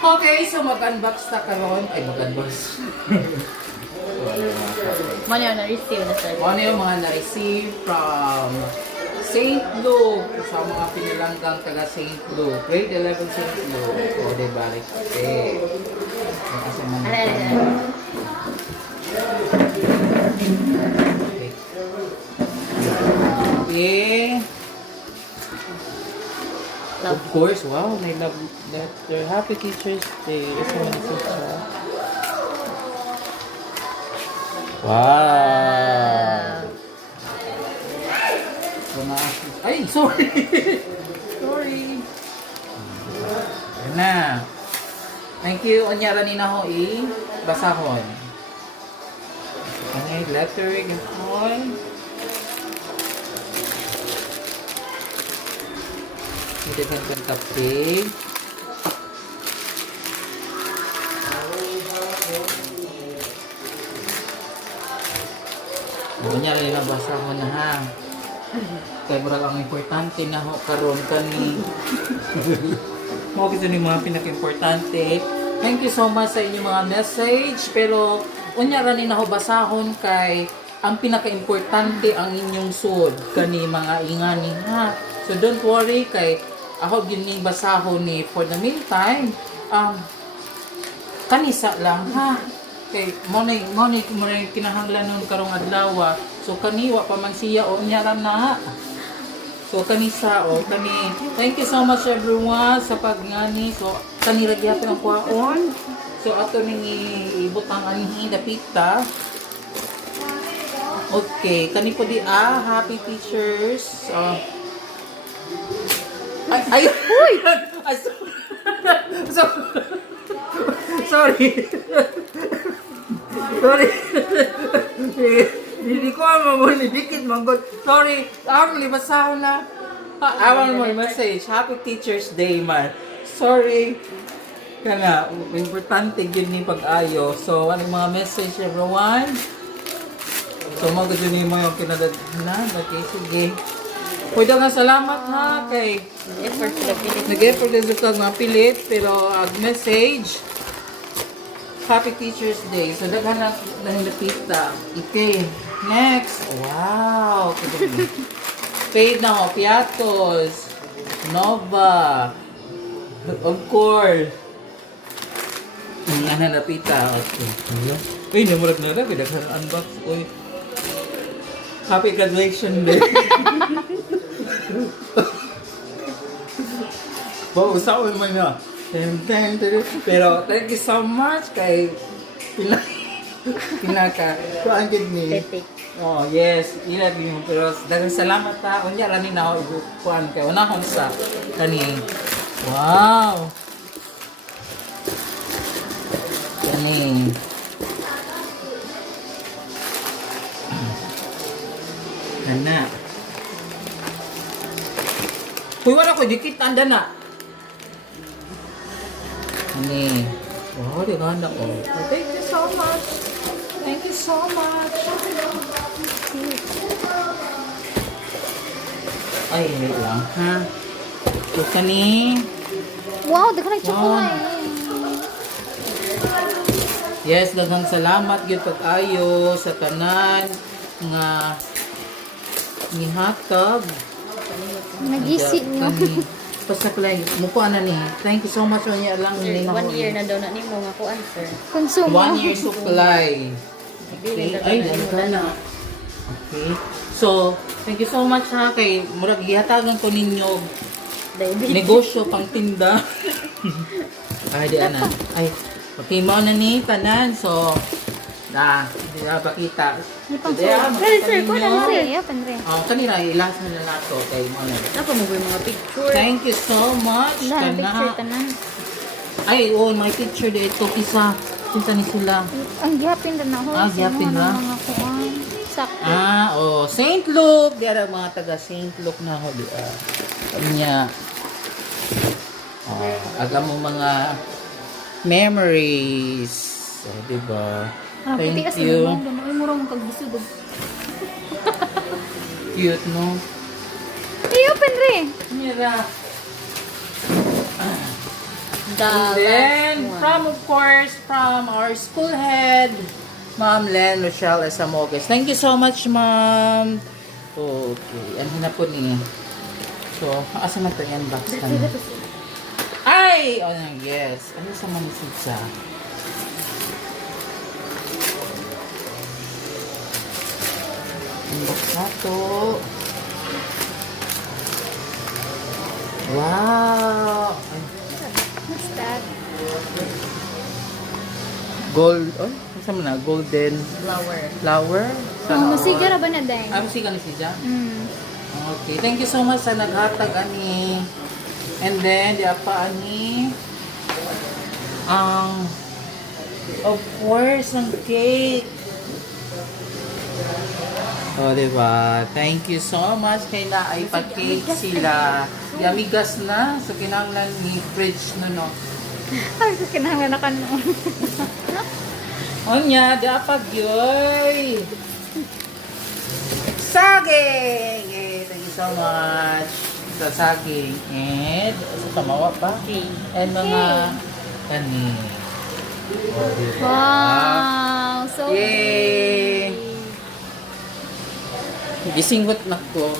Okay, so mag-unbox na karon. Ay, mag-unbox. Ano yung na-receive na sir? Ano yung mga na-receive from St. Luke sa mga pinalanggang taga St. Luke. Grade 11 St. Luke. O, diba? Okay. Kasi man. Okay. Of course, wow, may love letter. Happy Teacher's Day. Isa man ito siya. Wow! Ay, sorry! Sorry! Yan na. Thank you. Anyara ni na ho basahon. Okay, letter. Gahon. Ito yung cupcake. Ganyan rin ang basa mo na ha. Kaya murag ang importante na ho karon kani. Mo kita ni mga pinaka-importante. Thank you so much sa inyong mga message. Pero unya ra ni na ho basahon kay ang pinaka-importante ang inyong sud kani mga ingani ha. So don't worry kay ako yun yung basahon ni for the meantime, kanisa lang ha. Kay mo na kinahanglan nun karong adlaw. So kaniwa pa man siya o nyaram na ha. So kanisa o kani. Thank you so much everyone sa pagngani. So kani ra gyapon ang kwaon. So ato ning ibutang anhi dapita. Okay, kani po di happy teachers. Ay, uy! Sorry. Sorry. Hindi ko mo dikit manggod. Sorry. Ako libasaw na. Awan mo message. Happy Teacher's Day man. Sorry. Kaya importante yun ni pag-ayo. So, ano mga message everyone? So, magod yun mo yung kinadadhanan. Okay, sige. Pwede nga salamat ha kay nag-effort din sa mga pilit pero message Happy Teacher's Day. So daghan na nahilapita. Okay, next. Wow. Paid na ho, Piatos, Nova, of course. Ano napita? Okay. Uy, namurag na rin. Daghan na unbox. Uy. Happy graduation day. Wow, usawin mo na. Pero thank you so much kay pinaka kuan gid ni. Oh, yes, ila din pero daghang salamat ta. Unya ra ni na ako kuan kay unahon sa kani. Wow. Kani. Kana. Uy, wala ko dikit anda na. Ani. Wow, di ganda ko. Thank you so much. Thank you so much. Ay, wait lang, ha? So, kani. Wow, daghan ng chocolate. Yes, daghang salamat gyud pag-ayo sa tanan nga nihatag. Nagisi niyo. Pasaklay, mukuha na ni. Thank you so much niya lang Sir, ni 1 year na daw na nimo nga kuan, sir. One Konsumo. year supply. Okay. Ay, ganda na. Okay. So, thank you so much ha kay murag gihatagan ko ninyo Diabetes. negosyo pang tinda. Ay, di ana. Ay, okay mo na ni tanan. So, di na pakita. Di Sir, kuan na sir. Yeah, pandre. kanina ilasa na nato kay mo na. Napa mo mga picture. Thank you so much. Lahat picture Kana. tanan. Ay, my picture dito isa. Kinsa ni sila? Ang gyapin na ho. Gyapin na? Mga kuan. Sakto. Saint Luke. Di ara mga taga Saint Luke na ho di. Kanya. Aga mo mga memories. So, di ba? Thank you. Ay, murang kagbusog. Cute, no? Ay, open re. Mira. And then, of course, from our school head, Ma'am Len Rochelle Esamogues. Thank you so much, Ma'am. Okay. Ano na po niya? So, asa man ito yan box ka na? Ay! Oh, yes. Ano sa manisig sa? Ang box na to. Wow! Ay, What's that? gold. Oh, ano na? Golden flower. Masiga ra ba na day? Masiga ni siya? Mm. Okay. Thank you so much sa naghatag ani. And then, di pa ani. Of course, ang cake. Oh, diba? Thank you so much. Kaya na ay pa-cake sila. Yamigas na. So, kinanglan ni fridge no. Ay, kinahanglan na kanon. Onya, dapat yoy. Saging! Okay, thank you so much sa saging. And, sa kamawa pa. And mga kanin. Oh, diba? Wow, so Yay! Gisingot na ko.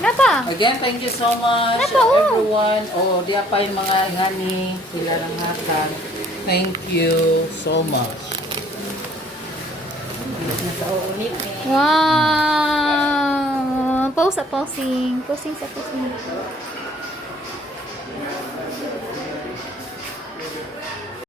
Napa? Again, thank you so much Napa, oh. everyone. Di pa yung mga ngani, sila ng hatan. Thank you so much. Wow! Pause sa pausing. Pausing sa pausing.